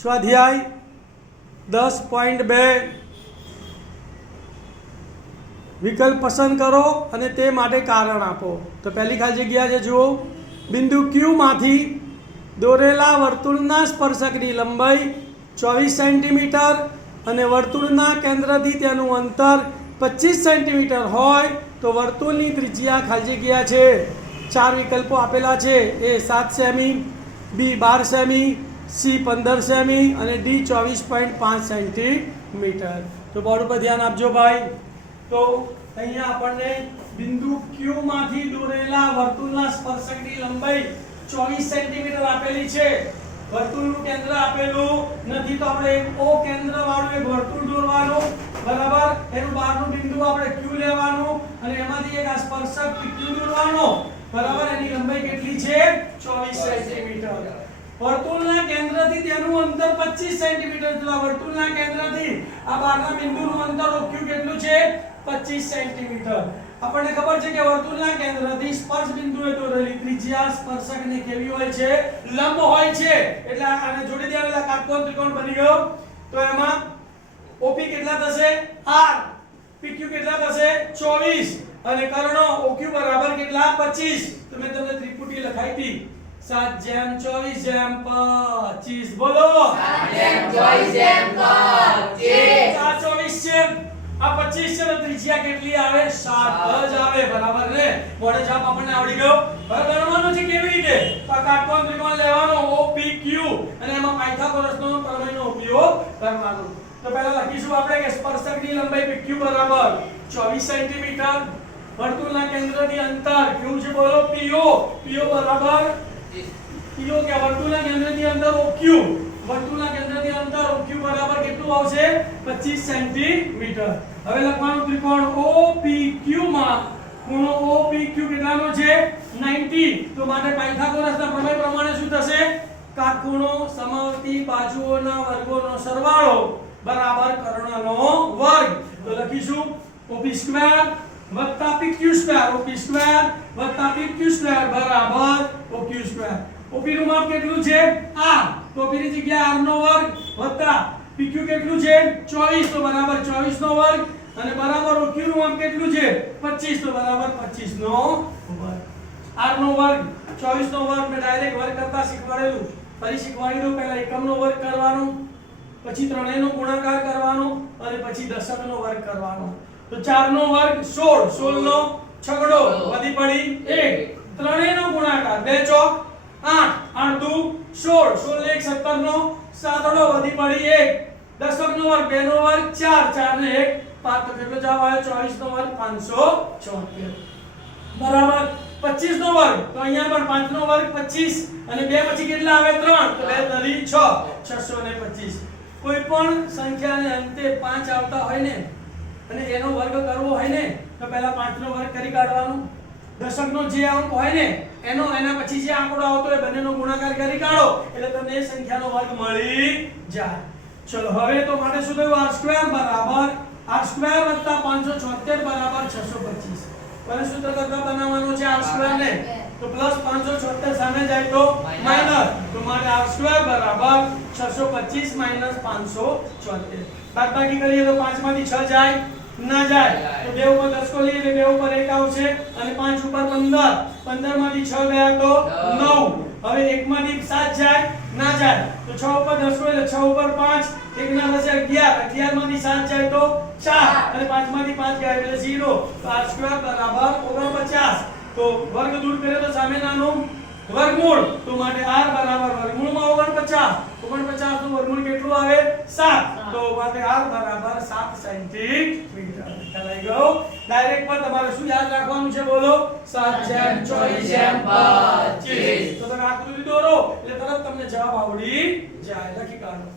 સ્વાધ્યાય 10.2 વિકલ્પ પસંદ કરો અને તે માટે કારણ આપો। તો પહેલી ખાલી જગ્યા છે, જુઓ, બિંદુ Q માંથી દોરેલા વર્તુળના સ્પર્શકની લંબાઈ 24 સેન્ટીમીટર અને વર્તુળના કેન્દ્રથી તેનું અંતર 25 સેન્ટીમીટર હોય તો વર્તુળની ત્રિજ્યા ખાલી જગ્યા છે 4 વિકલ્પો આપેલા છે। એ 7 સેમી, બી 12 સેમી, સી 15 સેમી અને ડી 24.5 સેન્ટીમીટર। તો બોર્ડ ઉપર ધ્યાન આપજો ભાઈ। તો અહીંયા આપણને બિંદુ Q માંથી દોરેલા વર્તુળના સ્પર્શકની લંબાઈ 24 સેન્ટીમીટર આપેલી છે। વર્તુળનું કેન્દ્ર આપેલું નથી તો આપણે એક O કેન્દ્ર વાળું એક વર્તુળ દોરવાનું, બરાબર। એનું બહારનું બિંદુ આપણે Q લેવાનું અને એમાંથી એક આ સ્પર્શક PQ દોરવાનો, બરાબર। એની લંબાઈ કેટલી છે? 24 સેન્ટીમીટર। વર્તુળના કેન્દ્રથી તેનું અંતર 25 સેન્ટીમીટર છે। વર્તુળના કેન્દ્રથી આ બહારના બિંદુનું અંતર OQ કેટલું છે? 25 સેન્ટીમીટર। આપણને ખબર છે કે વર્તુળના કેન્દ્રથી સ્પર્શ બિંદુએ દોરેલી ત્રિજ્યા સ્પર્શકને કેવી હોય છે? લંબ હોય છે। એટલે આને જોડી દેવાના કાટકોણ ત્રિકોણ બની ગયો। તો એમાં OP કેટલા થશે? 8, PQ કેટલા થશે? 24 અને કર્ણો OQ બરાબર કેટલા? 25। તો મેં તમને ત્રિપુટી લખાઈ હતી 7/24/25। બોલો 7/24/25। આ 24 છે, આ 25 છે તો ત્રિજ્યા કેટલી આવે? 7 જ આવે, બરાબર ને? મોડે જવાબ આપણને આવડી ગયો। હવે ગણવાનું છે કેવી રીતે? તો આ કાટકોણ ત્રિકોણ લેવાનો OPQ અને એમાં પાયથાગોરસનો પ્રમેયનો ઉપયોગ કરવાનો। તો પહેલા લખીશું આપણે કે સ્પર્શકની લંબાઈ PQ બરાબર 24 સેન્ટીમીટર, વર્તુળના કેન્દ્રથી અંતર કેવું છે? બોલો PO બરાબર PO કે વર્તુળના કેન્દ્રથી અંતર OQ, વર્તુળના કેન્દ્રથી અંતર OQ બરાબર કેટલું આવશે? 25 સેન્ટીમીટર। હવે લખવાનું ત્રિકોણ OPQ માં ખૂણો OPQ કેટલાનો છે? 90। તો માટે પાયથાગોરસના પ્રમેય પ્રમાણે શું થશે? કાટખૂણો સમાવતી બાજુઓના વર્ગોનો સરવાળો બરાબર કર્ણનો વર્ગ। તો લખીશું OP સ્ક્વેર વત્તા PQ સ્ક્વેર, OP સ્ક્વેર વત્તા PQ સ્ક્વેર બરાબર OQ સ્ક્વેર। OP નું માપ કેટલું છે? r, તો OP ની જગ્યાએ r નો વર્ગ વત્તા PQ કેટલું છે? 24, તો બરાબર 24 નો વર્ગ અને બરાબર OQ નું માપ કેટલું છે? 25, તો બરાબર 25 નો વર્ગ। r નો વર્ગ 24 નો વર્ગ મેં ડાયરેક્ટ વર્ગ કરતા શીખવાડેલું, ફરી શીખવાડી દઉં। પહેલા એકમનો વર્ગ કરવાનો, પછી ત્રણેયનો ગુણાકાર કરવાનો અને પછી દશકનો વર્ગ કરવાનો। તો 4 નો વર્ગ 16, 16 નો છગડો વધી પડી 1, ત્રણેયનો ગુણાકાર 2 ચોક 8, 8 દુ 16, 16 ને 1 17 નો સાતડો વધી પડી 1, દશકનો વર્ગ 2 નો વર્ગ 4, 4 ને 1 5, તો કેટલો જવાબ આવ્યો? 24 નો વર્ગ 576 બરાબર 25 નો વર્ગ, તો અહીંયા પણ 5 નો વર્ગ 25 અને 2 પછી કેટલા આવે? 3, તો 2 તરી 6, 625। કોઈ પણ સંખ્યાને અંતે 5 આવતા હોય ને અને એનો વર્ગ કરવો હોય ને તો પહેલા 5 નો વર્ગ કરી કાઢવાનો, દશકનો જે અંક હોય ને એના પછી જે આંકડો આવતો હોય બંનેનો ગુણાકાર કરી કાઢો એટલે તમને એ સંખ્યાનો વર્ગ મળી જાય। ચલો હવે તો માટે શું થયું? r સ્ક્વેર બરાબર r સ્ક્વેર વત્તા 576 બરાબર 625। કોને સૂત્ર કરતા બનાવવાનો છે? r સ્ક્વેર ને, તો પ્લસ 576 સામે જાય તો માઈનસ, તો માટે r સ્ક્વેર બરાબર 625 માઈનસ 576। બાદબાકી કરીએ તો 5 માંથી 6 જાય ના જાય, તો 2 ઉપર 10 કો લઈએ એટલે 2 ઉપર 1 આવશે અને 5 ઉપર 15, 15 માંથી 6 ગયા તો 9। હવે 1 માંથી 7 જાય ના જાય, તો 6 ઉપર 10 કો એટલે 6 ઉપર 5, 1 ના થશે 11, 11 માંથી 7 જાય તો 4 અને 5 માંથી 5 ગયા એટલે 0। તો r સ્ક્વેર બરાબર 49। તો વર્ગ દૂર કરીએ તો સામેનાનું વર્ગમૂળ, તો માટે r બરાબર વર્ગમૂળમાં 49, 49 નું વર્ગમૂળ કેટલું આવે? 7, તો માટે r બરાબર 7 સેન્ટીમીટર। ખ્યાલ આવી ગયો? ડાયરેક્ટ પર તમારે શું યાદ રાખવાનું છે? બોલો 7/24/25। તો તમે આકૃતિ દોરો એટલે તરત તમને જવાબ આવડી જાય, લખી કાઢો।